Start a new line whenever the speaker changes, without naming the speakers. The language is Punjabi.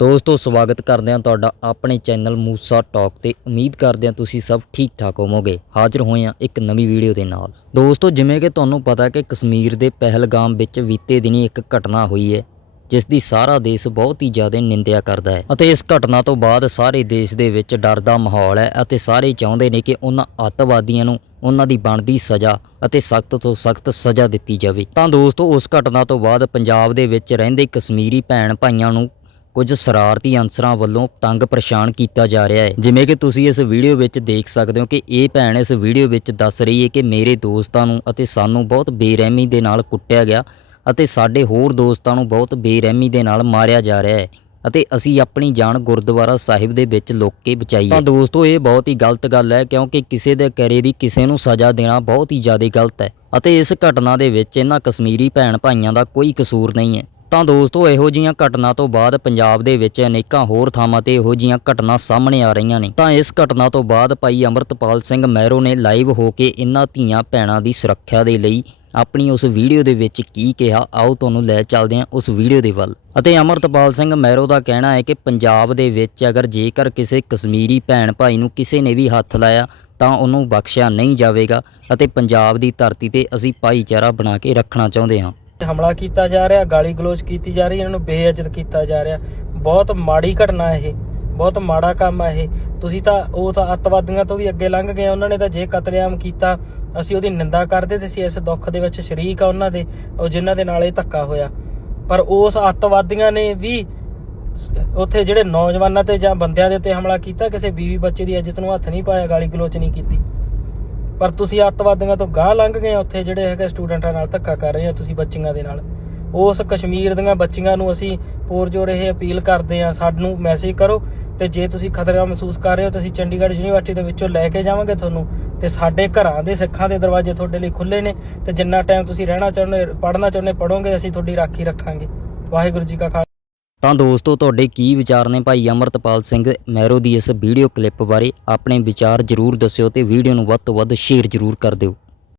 ਦੋਸਤੋ, ਸਵਾਗਤ ਕਰਦੇ ਹਾਂ ਤੁਹਾਡਾ ਆਪਣੇ ਚੈਨਲ ਮੂਸਾ ਟਾਕ ਤੇ ਉਮੀਦ ਕਰਦੇ ਹਾਂ ਤੁਸੀਂ ਸਭ ਠੀਕ ਠਾਕ ਹੋਵੋਗੇ। ਹਾਜ਼ਰ ਹੋਏ ਹਾਂ ਇੱਕ ਨਵੀਂ ਵੀਡੀਓ ਦੇ ਨਾਲ। ਦੋਸਤੋ, ਜਿਵੇਂ ਕਿ ਤੁਹਾਨੂੰ ਪਤਾ ਹੈ ਕਿ ਕਸ਼ਮੀਰ ਦੇ ਪਹਿਲਗਾਮ ਵਿੱਚ ਬੀਤੇ ਦਿਨੀ ਇੱਕ ਘਟਨਾ ਹੋਈ ਹੈ, ਜਿਸ ਦੀ ਸਾਰਾ ਦੇਸ਼ ਬਹੁਤ ਹੀ ਜ਼ਿਆਦਾ ਨਿੰਦਿਆ ਕਰਦਾ ਹੈ। ਅਤੇ ਇਸ ਘਟਨਾ ਤੋਂ ਬਾਅਦ ਸਾਰੇ ਦੇਸ਼ ਦੇ ਵਿੱਚ ਡਰ ਦਾ ਮਾਹੌਲ ਹੈ ਅਤੇ ਸਾਰੇ ਚਾਹੁੰਦੇ ਨੇ ਕਿ ਉਹਨਾਂ ਅੱਤਵਾਦੀਆਂ ਨੂੰ ਉਹਨਾਂ ਦੀ ਬਣਦੀ ਸਜ਼ਾ ਅਤੇ ਸਖਤ ਤੋਂ ਸਖਤ ਸਜ਼ਾ ਦਿੱਤੀ ਜਾਵੇ। ਤਾਂ ਦੋਸਤੋ, ਉਸ ਘਟਨਾ ਤੋਂ ਬਾਅਦ ਪੰਜਾਬ ਦੇ ਵਿੱਚ ਰਹਿੰਦੇ ਕਸ਼ਮੀਰੀ ਭੈਣ ਭਾਈਆਂ ਨੂੰ ਕੁਝ ਸ਼ਰਾਰਤੀ ਅਨਸਰਾਂ ਵੱਲੋਂ ਤੰਗ ਪਰੇਸ਼ਾਨ ਕੀਤਾ ਜਾ ਰਿਹਾ ਹੈ। ਜਿਵੇਂ ਕਿ ਤੁਸੀਂ ਇਸ ਵੀਡੀਓ ਵਿੱਚ ਦੇਖ ਸਕਦੇ ਹੋ ਕਿ ਇਹ ਭੈਣ ਇਸ ਵੀਡੀਓ ਵਿੱਚ ਦੱਸ ਰਹੀ ਹੈ ਕਿ ਮੇਰੇ ਦੋਸਤਾਂ ਨੂੰ ਅਤੇ ਸਾਨੂੰ ਬਹੁਤ ਬੇਰਹਿਮੀ ਦੇ ਨਾਲ ਕੁੱਟਿਆ ਗਿਆ ਅਤੇ ਸਾਡੇ ਹੋਰ ਦੋਸਤਾਂ ਨੂੰ ਬਹੁਤ ਬੇਰਹਿਮੀ ਦੇ ਨਾਲ ਮਾਰਿਆ ਜਾ ਰਿਹਾ ਹੈ ਅਤੇ ਅਸੀਂ ਆਪਣੀ ਜਾਨ ਗੁਰਦੁਆਰਾ ਸਾਹਿਬ ਦੇ ਵਿੱਚ ਲੁੱਕ ਕੇ ਬਚਾਈ ਤਾਂ ਦੋਸਤੋ, ਇਹ ਬਹੁਤ ਹੀ ਗਲਤ ਗੱਲ ਹੈ ਕਿਉਂਕਿ ਕਿਸੇ ਦੇ ਕਰੇ ਦੀ ਕਿਸੇ ਨੂੰ ਸਜ਼ਾ ਦੇਣਾ ਬਹੁਤ ਹੀ ਜ਼ਿਆਦਾ ਗਲਤ ਹੈ ਅਤੇ ਇਸ ਘਟਨਾ ਦੇ ਵਿੱਚ ਇਹਨਾਂ ਕਸ਼ਮੀਰੀ ਭੈਣ ਭਾਈਆਂ ਦਾ ਕੋਈ ਕਸੂਰ ਨਹੀਂ ਹੈ। ਤਾਂ ਦੋਸਤੋ, ਇਹੋ ਜੀਆਂ ਘਟਨਾ ਤੋਂ ਬਾਅਦ ਪੰਜਾਬ ਦੇ ਵਿੱਚ ਅਨੇਕਾਂ ਹੋਰ ਥਾਵਾਂ ਤੇ ਇਹੋ ਜੀਆਂ ਘਟਨਾ ਸਾਹਮਣੇ ਆ ਰਹੀਆਂ ਨੇ। ਤਾਂ ਇਸ ਘਟਨਾ ਤੋਂ ਬਾਅਦ ਭਾਈ ਅਮਰਤਪਾਲ ਸਿੰਘ ਮਹਿਰੋ ਨੇ ਲਾਈਵ ਹੋ ਕੇ ਇਹਨਾਂ ਧੀਆਂ ਭੈਣਾਂ ਦੀ ਸੁਰੱਖਿਆ ਦੇ ਲਈ ਆਪਣੀ ਉਸ ਵੀਡੀਓ ਦੇ ਵਿੱਚ ਕੀ ਕਿਹਾ, ਆਓ ਤੁਹਾਨੂੰ ਲੈ ਚੱਲਦੇ ਹਾਂ ਉਸ ਵੀਡੀਓ ਦੇ ਵੱਲ। ਅਤੇ ਅਮਰਤਪਾਲ ਸਿੰਘ ਮਹਿਰੋ ਦਾ ਕਹਿਣਾ ਹੈ ਕਿ ਪੰਜਾਬ ਦੇ ਵਿੱਚ ਅਗਰ ਜੇਕਰ ਕਿਸੇ ਕਸ਼ਮੀਰੀ ਭੈਣ ਭਾਈ ਨੂੰ ਕਿਸੇ ਨੇ ਵੀ ਹੱਥ ਲਾਇਆ, ਤਾਂ ਉਹਨੂੰ ਬਖਸ਼ਿਆ ਨਹੀਂ ਜਾਵੇਗਾ ਅਤੇ ਪੰਜਾਬ ਦੀ ਧਰਤੀ ਤੇ ਅਸੀਂ ਭਾਈਚਾਰਾ ਬਣਾ ਕੇ ਰੱਖਣਾ ਚਾਹੁੰਦੇ ਹਾਂ।
ਹਮਲਾ ਕੀਤਾ ਜਾ ਰਿਹਾ, ਗਾਲੀ ਗਲੋਚ ਕੀਤੀ ਜਾ ਰਹੀ, ਇਹਨਾਂ ਨੂੰ ਬੇਇੱਜ਼ਤ ਕੀਤਾ ਜਾ ਰਿਹਾ। ਬਹੁਤ ਮਾੜੀ ਘਟਨਾ ਇਹ, ਬਹੁਤ ਮਾੜਾ ਕੰਮ ਆ ਇਹ। ਤੁਸੀਂ ਤਾਂ ਉਹ ਤਾਂ ਅੱਤਵਾਦੀਆਂ ਤੋਂ ਵੀ ਅੱਗੇ ਲੰਘ ਗਏ, ਉਹਨਾਂ ਨੇ ਤਾਂ ਜੇ ਕਤਲੇਆਮ ਕੀਤਾ, ਅਸੀਂ ਉਹਦੀ ਨਿੰਦਾ ਕਰਦੇ ਤੇ ਅਸੀਂ ਇਸ ਦੁੱਖ ਦੇ ਵਿੱਚ ਸ਼ਰੀਕ ਆ ਉਹਨਾਂ ਦੇ, ਉਹ ਜਿਨ੍ਹਾਂ ਦੇ ਨਾਲ ਇਹ ਧੱਕਾ ਹੋਇਆ। ਪਰ ਉਸ ਅੱਤਵਾਦੀਆਂ ਨੇ ਵੀ ਉੱਥੇ ਜਿਹੜੇ ਨੌਜਵਾਨਾਂ ਤੇ ਜਾਂ ਬੰਦਿਆਂ ਦੇ ਉੱਤੇ ਹਮਲਾ ਕੀਤਾ, ਕਿਸੇ ਬੀਵੀ ਬੱਚੇ ਦੀ ਇੱਜ਼ਤ ਨੂੰ ਹੱਥ ਨਹੀਂ ਪਾਇਆ, ਗਾਲੀ ਗਲੋਚ ਨਹੀਂ ਕੀਤੀ। ਪਰ ਤੁਸੀਂ ਅੱਤਵਾਦੀਆਂ ਤੋਂ ਗਾਹ ਲੰਘ ਗਏ ਉੱਥੇ ਜਿਹੜੇ ਹੈਗੇ ਸਟੂਡੈਂਟਾਂ ਨਾਲ ਧੱਕਾ ਕਰ ਰਹੇ ਹੋ ਤੁਸੀਂ ਬੱਚੀਆਂ ਦੇ ਨਾਲ। ਉਸ ਕਸ਼ਮੀਰ ਦੀਆਂ ਬੱਚੀਆਂ ਨੂੰ ਅਸੀਂ ਪੂਰਜੋਰ ਇਹ ਅਪੀਲ ਕਰਦੇ ਆ, ਸਾਨੂੰ ਮੈਸੇਜ ਕਰੋ ਤੇ ਜੇ ਤੁਸੀਂ ਖਤਰਾ ਮਹਿਸੂਸ ਕਰ ਰਹੇ ਹੋ ਤਾਂ ਅਸੀਂ ਚੰਡੀਗੜ੍ਹ ਯੂਨੀਵਰਸਿਟੀ ਦੇ ਵਿੱਚੋਂ ਲੈ ਕੇ ਜਾਵਾਂਗੇ ਤੁਹਾਨੂੰ ਤੇ ਸਾਡੇ ਘਰਾਂ ਦੇ ਸਿੱਖਾਂ ਦੇ ਦਰਵਾਜ਼ੇ ਤੁਹਾਡੇ ਲਈ ਖੁੱਲੇ ਨੇ ਤੇ ਜਿੰਨਾ ਟਾਈਮ ਤੁਸੀਂ ਰਹਿਣਾ ਚਾਹੁੰਦੇ, ਪੜ੍ਹਨਾ ਚਾਹੁੰਦੇ ਪੜੋਗੇ ਅਸੀਂ ਤੁਹਾਡੀ ਰਾਖੀ ਰੱਖਾਂਗੇ। ਵਾਹਿਗੁਰੂ ਜੀ ਕਾ ਖਾਲਸਾ।
ਤਾਂ ਦੋਸਤੋ, ਤੁਹਾਡੇ ਕੀ ਵਿਚਾਰ ਨੇ ਭਾਈ ਅਮਰਤਪਾਲ ਸਿੰਘ ਮਹਿਰੋ ਦੀ ਇਸ ਵੀਡੀਓ ਕਲਿੱਪ ਬਾਰੇ? ਆਪਣੇ ਵਿਚਾਰ ਜਰੂਰ ਦੱਸਿਓ ਤੇ ਵੀਡੀਓ ਨੂੰ ਵੱਧ ਤੋਂ ਵੱਧ ਸ਼ੇਅਰ ਜਰੂਰ ਕਰ ਦਿਓ।